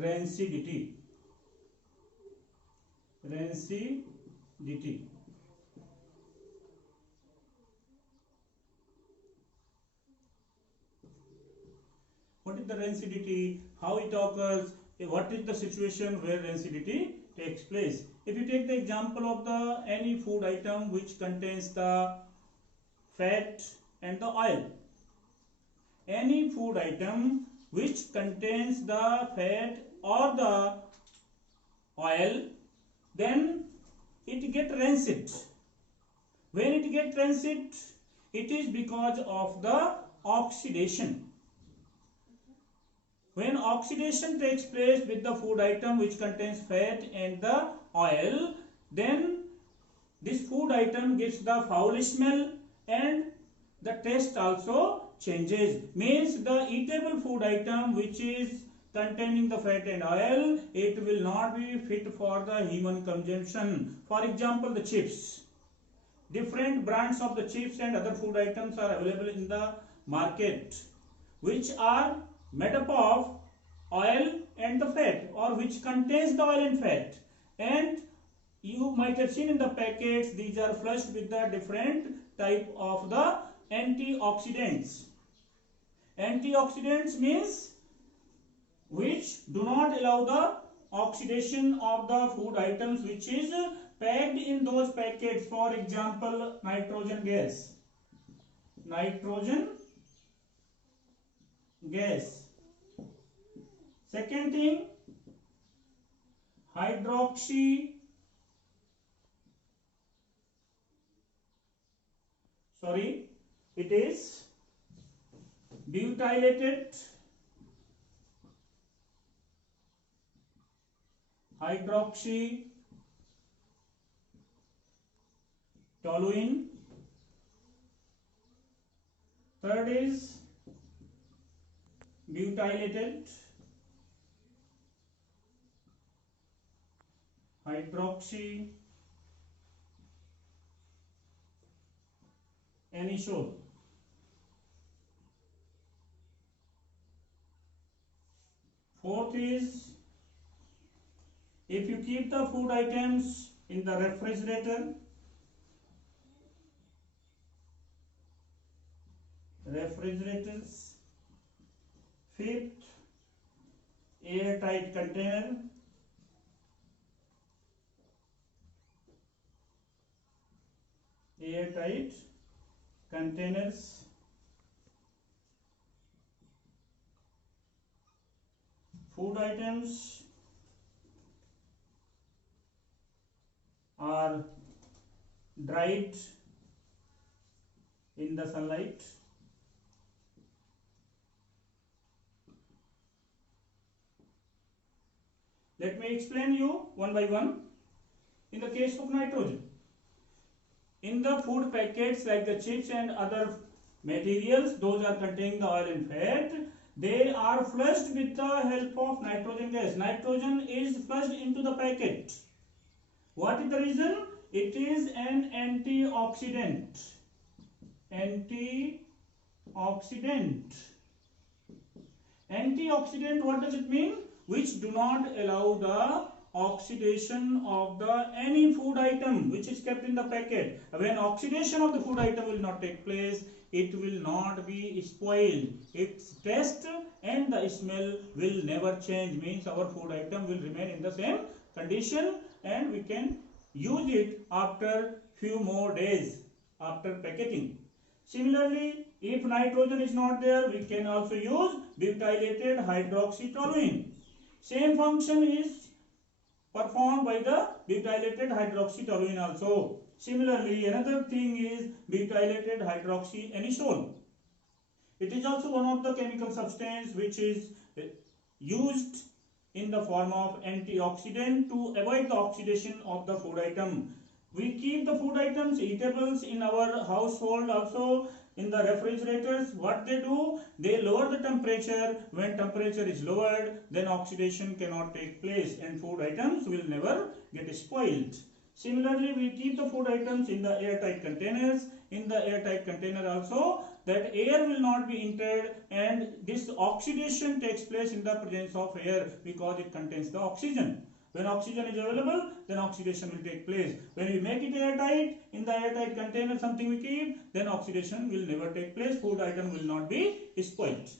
rancidity. Rancidity. What is the rancidity? How it occurs? What is the situation where rancidity takes place? If you take the example of the any food item which contains the fat and the oil, any food item which contains the fat or the oil, then it get rancid. When it get rancid, it is because of the oxidation. When oxidation takes place with the food item which contains fat and the oil, then this food item gives the foul smell and the taste also changes. Means the eatable food item which is containing the fat and oil, it will not be fit for the human consumption. For example, the chips. Different brands of the chips and other food items are available in the market, which are made up of oil and the fat, or which contains the oil and fat, and you might have seen in the packets these are flushed with the different type of the antioxidants. Antioxidants means which do not allow the oxidation of the food items which is packed in those packets. For example, nitrogen gas. Second thing, it is butylated hydroxytoluene. Third is butylated hydroxyanisole. Fourth is, if you keep the food items in the refrigerators, fifth, airtight containers. Food items are dried in the sunlight. Let me explain you one by one. In the case of nitrogen, in the food packets like the chips and other materials, those are containing the oil and fat, they are flushed with the help of nitrogen gas. Nitrogen is flushed into the packet. What is the reason? It is an antioxidant. Antioxidant, what does it mean? Which do not allow the oxidation of the any food item which is kept in the packet. When oxidation of the food item will not take place, it will not be spoiled. Its taste and the smell will never change. Means our food item will remain in the same condition and we can use it after few more days after packaging. Similarly, if nitrogen is not there, we can also use butylated hydroxytoluene. Same function is performed by the butylated hydroxytoluene also. Similarly, another thing is butylated hydroxyanisole. It is also one of the chemical substance which is used in the form of antioxidant to avoid the oxidation of the food item. We keep the food items, eatables in our household also in the refrigerators. What they do, they lower the temperature. When temperature is lowered, then oxidation cannot take place and food items will never get spoiled. Similarly, we keep the food items in the airtight containers. In the airtight container also, that air will not be entered, and this oxidation takes place in the presence of air because it contains the oxygen. When oxygen is available, then oxidation will take place. When we make it airtight, in the airtight container something we keep, then oxidation will never take place. Food item will not be spoiled.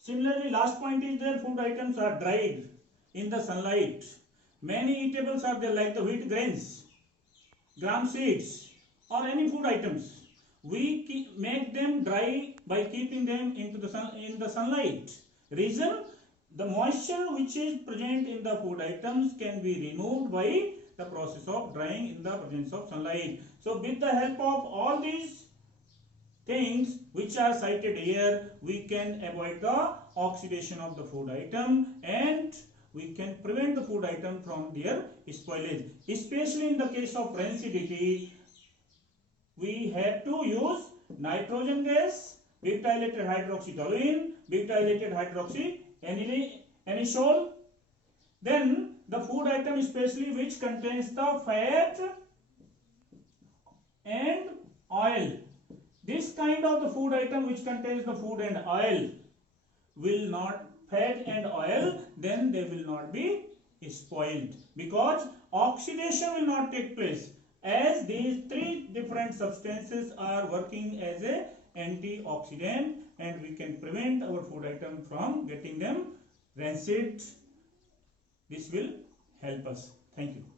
Similarly, last point is that food items are dried in the sunlight. Many eatables are there like the wheat grains, gram seeds, or any food items. We make them dry by keeping them into the sun, in the sunlight. Reason? The moisture which is present in the food items can be removed by the process of drying in the presence of sunlight. So with the help of all these things which are cited here, we can avoid the oxidation of the food item and we can prevent the food item from their spoilage. Especially in the case of rancidity, we have to use nitrogen gas, big dilated hydroxytoluene, big dilated hydroxyanisole. Then the food item especially which contains the fat and oil. This kind of the food item which contains the food and oil will not, fat and oil, then they will not be spoiled because oxidation will not take place, as these three different substances are working as a antioxidant, and we can prevent our food item from getting them rancid. This will help us. Thank you.